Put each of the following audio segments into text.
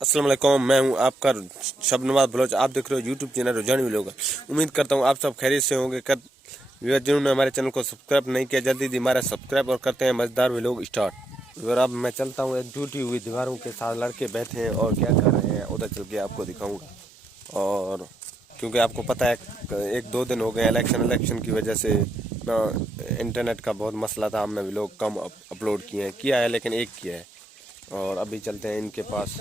अस्सलाम वालेकुम, मैं हूं आपका शबनवाज बलोच। आप देख रहे हो यूट्यूब चैनल रुझानी व्लॉग। उम्मीद करता हूं आप सब खैरियत से होंगे। जिन्होंने हमारे चैनल को सब्सक्राइब नहीं किया जल्दी हमारा सब्सक्राइब और करते हैं मजेदार व्लॉग स्टार्ट। और अब मैं चलता हूं, एक टूटी हुई दीवारों के साथ लड़के बैठे हैं और क्या कर रहे हैं उधर चल के आपको दिखाऊंगा। और क्योंकि आपको पता है एक दो दिन हो गए इलेक्शन की वजह से ना इंटरनेट का बहुत मसला था। हमने व्लॉग कम अपलोड किया है लेकिन एक किया है। और अभी चलते हैं इनके पास।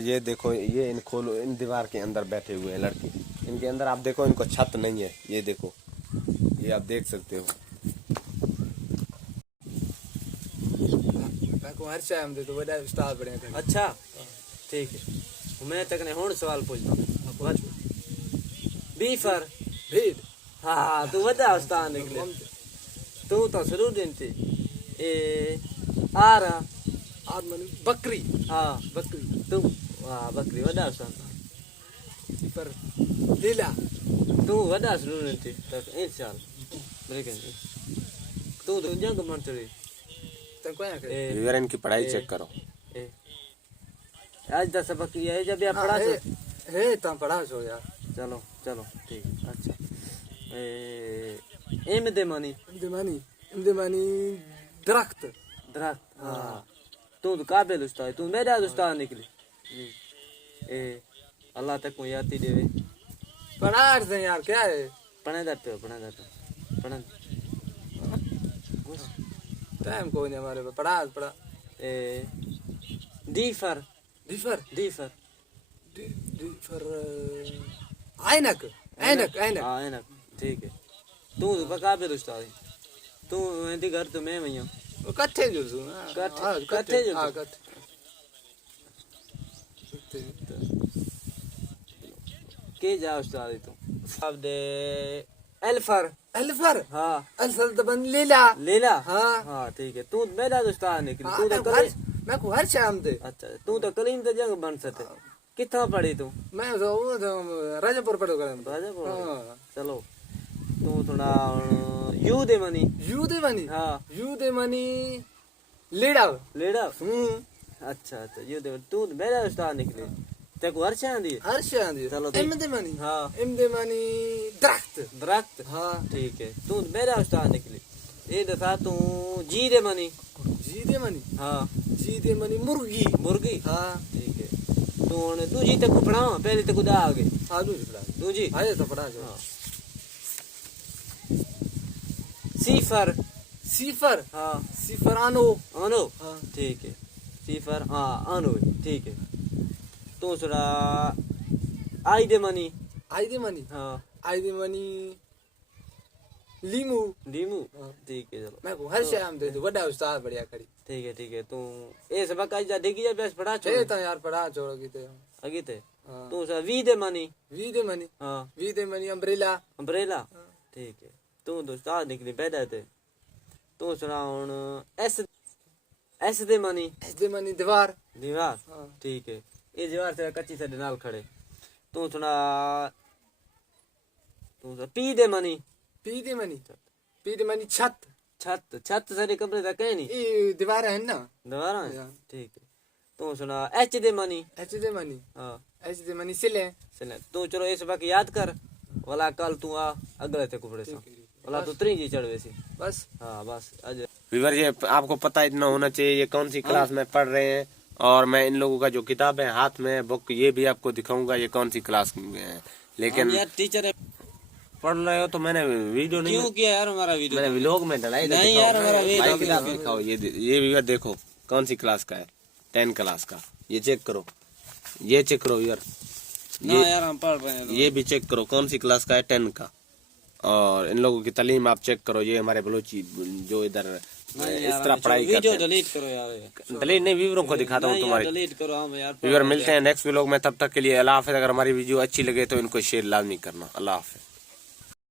ये देखो, ये इन दीवार के अंदर बैठे हुए हैं लड़के। इनके अंदर आप देखो, इनको छत नहीं है। ये देखो, ये आप देख सकते हो। अच्छा ठीक है, मैं तक ने हुण सवाल पूछता बी फर भीड़। हाँ तू वदा उस्ताद निकले, तू तो शुरू दिन थी ए आरा आर मन बकरी। हाँ बकरी तू। हाँ बकरी वदा उस्ताद पर लीला तू वदा शुरू दिन थी तक एक साल ब्रेक तू तो जंग मंत्री तन को के यार इनकी पढ़ाई चेक करो। आज 10 सबक ये है जब आप पढ़ा हे ता पढ़ा छो यार। चलो चलो ठीक है। अच्छा एम दे मानी इंदमानी दरख्त दरख्त। हाँ तू तो काबिल उस्ताद, तू मेरा उस्ताद निकली। ए अल्लाह तक को याद देवे। पढ़ा से यार क्या है पढ़े जाते हो पढ़े टाइम कोई नहीं हमारे पे। पढ़ा ए दीफर डिफर दीफर डिफर ऐनक ऐनक ऐनक। हाँ ऐनक ठीक है। तू तो काबिल उस्ताद है। तू मेरे घर तो मैं वही हूँ। वो कट्ठे जो सु कट्ठे जो हां कट्ठे के जा उस्ताद तू अब दे एल्फर अल्फर। हाँ अल्फर दबन लीला लीला। हाँ हाँ ठीक है। तू मेरा उस्ताद निकली। तू तो कल मैं को हर शाम दे। अच्छा तू तो कलीन तो जंग बन सकते। कितना पढ़ी तू? मैं तो राजापुर पढ़ो कर। हाँ चलो तू थोड़ा यू दे मनी। हाँ यू दे मनी लीड़ा लेड़ा। अच्छा यू दे तू मेरा उस्ताद निकले। ते को हर्षा दी चलो एम दे मनी। हाँ एम दे मनी दरख्त। हाँ ठीक है। तू मेरा उस्ताद निकली। ये दफा तू जी दे मनी। हाँ जी दे मनी मुर्गी। हाँ ठीक है। तू दूजी तक को पढ़ाओ, पहले तक उदा आगे हाँ पढ़ा दूजी। आए तो पढ़ा जो हाँ सीफर। हाँ सिफर आनो आनो। हाँ ठीक है सीफर। हाँ आनो ठीक है। तू सुना आई दे मनी। आई दे मनी लीमू लीमू। हाँ। ठीक है चलो मैं को हर शाम दे दो बड़ा उस्ताद बढ़िया करी। ठीक है। तू ए सबक आज देखी जा बस पढ़ा ए तो यार पढ़ा छोड़ की ते आगे थे। हाँ तू सा वी दे मनी। हाँ वी दे मनी अम्ब्रेला। ठीक है। तू तो उस्ताद निकली पैदा थे। तू सुना हुन एस दे मनी दीवार। हाँ ठीक है। ये दीवार से कच्ची से नाल खड़े। तू सुना पी दे मनी छत सारे कमरे तक है नहीं। ये दीवार है ना दोबारा हाँ। ठीक है। तू सुना एच दे मनी। हाँ एच दे मनी सिले। चले तू चलो इस बाकी याद कर वाला कल तू आ अगले थे कुपड़े से वाला तू 3 जी चढ़वे सी बस। हाँ बस आज व्यूअर, ये आपको पता इतना होना चाहिए ये कौन सी क्लास में पढ़ रहे हैं। और मैं इन लोगों का जो किताब है हाथ में बुक, ये भी आपको दिखाऊंगा ये कौन सी क्लास में है। लेकिन यार टीचर है पढ़ रहे हो तो मैंने वीडियो नहीं क्यों किया यार हमारा वीडियो? मैंने व्लॉग में डलाई नहीं यार हमारा वीडियो किताब दिखाओ। ये व्यूअर देखो कौन सी क्लास का है। 10 क्लास का। ये चेक करो यार। ना यार हम पढ़ रहे हैं तो। ये भी चेक करो कौन सी क्लास का है। 10 का। और इन लोगों की तालीम आप चेक करो। ये हमारे बलोची जो इधर इस तरह पढ़ाई करते वीडियो हैं। डिलीट करो यार। डिलीट नहीं, व्यूअरों को दिखाता हूँ तुम्हारी। डिलीट करो हम यार। व्यूअर मिलते हैं नेक्स्ट व्लॉग में, तब तक के लिए अल्लाह हाफिज़। अगर हमारी वीडियो अच्छी लगे तो इनको शेयर लाजमी करना। अल्लाह हाफिज़।